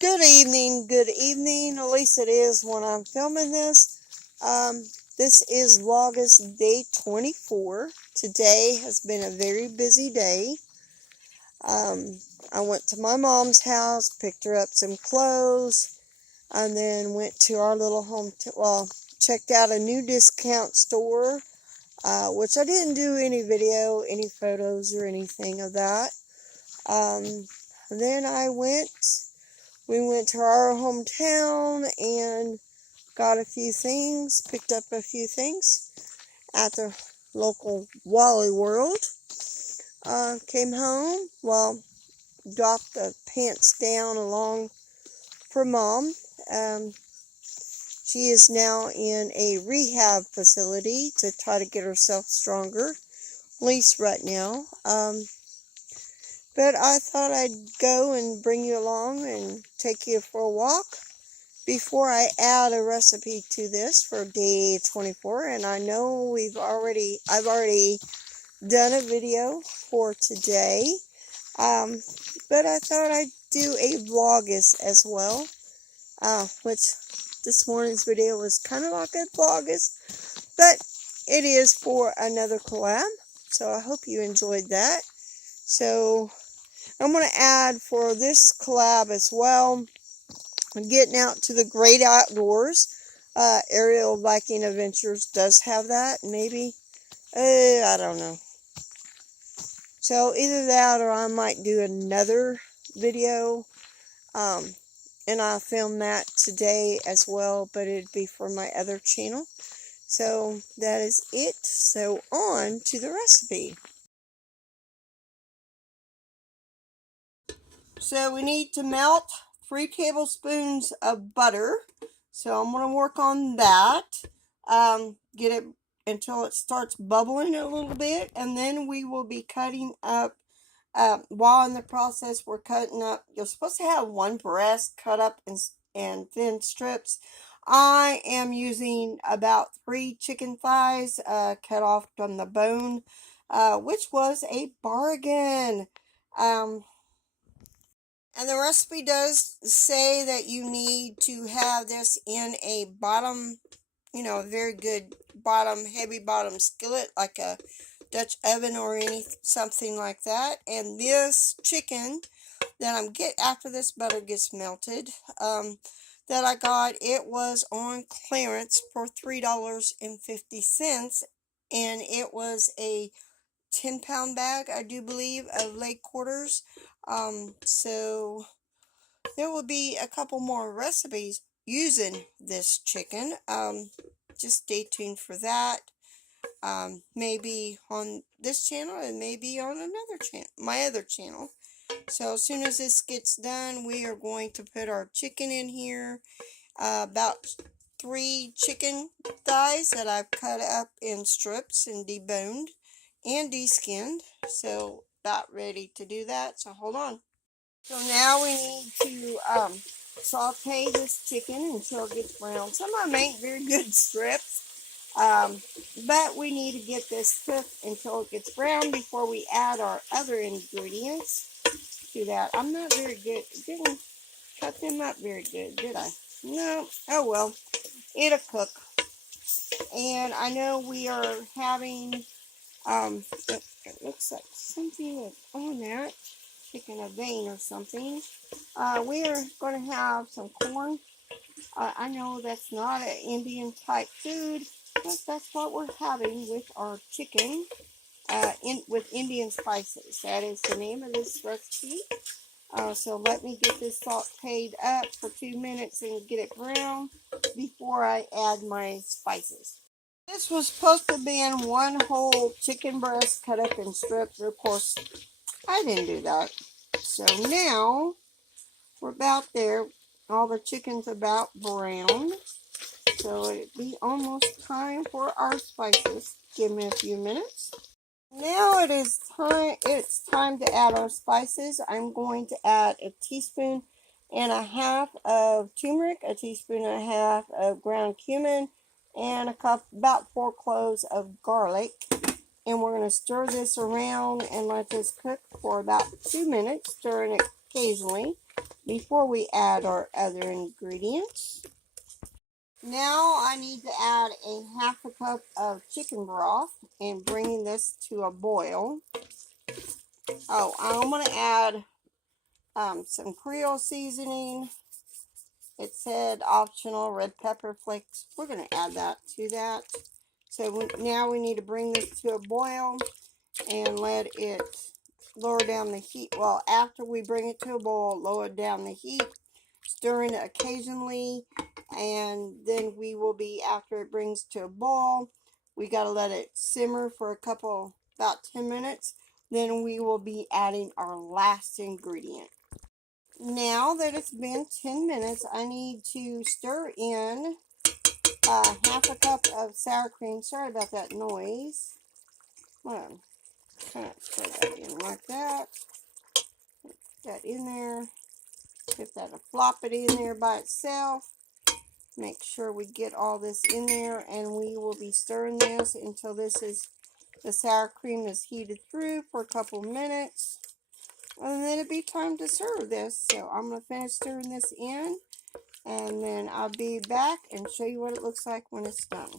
Good evening. At least it is when I'm filming this. This is Vlogust day 24. Today has been a very busy day. I went to my mom's house, picked her up some clothes, and then went to our little checked out a new discount store, which I didn't do any video, any photos, or anything of that. Then we went to our hometown and got a few things, picked up a few things at the local Wally World. Came home, dropped the pants down along for Mom. She is now in a rehab facility to try to get herself stronger, at least right now. But I thought I'd go and bring you along and take you for a walk before I add a recipe to this for day 24. And I know I've already done a video for today. But I thought I'd do a Vlogust as well, which this morning's video was kind of like a Vlogust, but it is for another collab. So I hope you enjoyed that. So I'm going to add for this collab as well, getting out to the great outdoors. Aerial Viking Adventures does have that, maybe. I don't know. So either that or I might do another video. And I'll film that today as well, but it'd be for my other channel. So that is it. So on to the recipe. So we need to melt 3 tablespoons of butter. So I'm going to work on that. Get it until it starts bubbling a little bit. And then we will be cutting up. While in the process, we're cutting up. You're supposed to have one breast cut up in thin strips. I am using about 3 chicken thighs cut off from the bone, which was a bargain. And the recipe does say that you need to have this in a bottom, very good bottom, heavy bottom skillet, like a Dutch oven or something like that. And this chicken that I'm after this butter gets melted, that I got, it was on clearance for $3.50, and it was a 10-pound bag, I do believe, of leg quarters. So there will be a couple more recipes using this chicken. Just stay tuned for that. Maybe on this channel and maybe on another channel, my other channel. So as soon as this gets done, we are going to put our chicken in here. About 3 chicken thighs that I've cut up in strips and deboned and deskinned. So about ready to do that. So hold on. So now we need to saute this chicken until it gets brown. Some of them ain't very good strips. But we need to get this cooked until it gets brown before we add our other ingredients to that. I'm not very good. Didn't cut them up very good, did I? No. Oh well. It'll cook. And I know we are having, it looks like something on that. Chicken a vein or something. We are going to have some corn. I know that's not an Indian type food, but that's what we're having with our chicken, with Indian spices. That is the name of this recipe. So let me get this sauteed up for 2 minutes and get it brown before I add my spices. This was supposed to be in one whole chicken breast cut up in strips. Of course, I didn't do that. So now we're about there. All the chicken's about brown. So it'd be almost time for our spices. Give me a few minutes. Now it's time to add our spices. I'm going to add 1.5 teaspoons of turmeric, 1.5 teaspoons of ground cumin, and about 4 cloves of garlic. And we're going to stir this around and let this cook for about 2 minutes, stirring it occasionally. before we add our other ingredients. Now I need to add a half a cup of chicken broth and bringing this to a boil. Oh, I'm going to add some Creole seasoning. It said optional red pepper flakes. We're going to add that to that. So now we need to bring this to a boil and let it lower down the heat. Well, after we bring it to a boil, lower down the heat, stirring it occasionally, and then we will be, after it brings to a boil, we got to let it simmer for about 10 minutes. Then we will be adding our last ingredient. Now that it's been 10 minutes, I need to stir in half a cup of sour cream. Sorry about that noise. Well, kind of stir that in like that. Put that in there. If that'll flop it in there by itself. Make sure we get all this in there, and we will be stirring this until the sour cream is heated through for a couple minutes. And then it'll be time to serve this. So I'm going to finish stirring this in, and then I'll be back and show you what it looks like when it's done.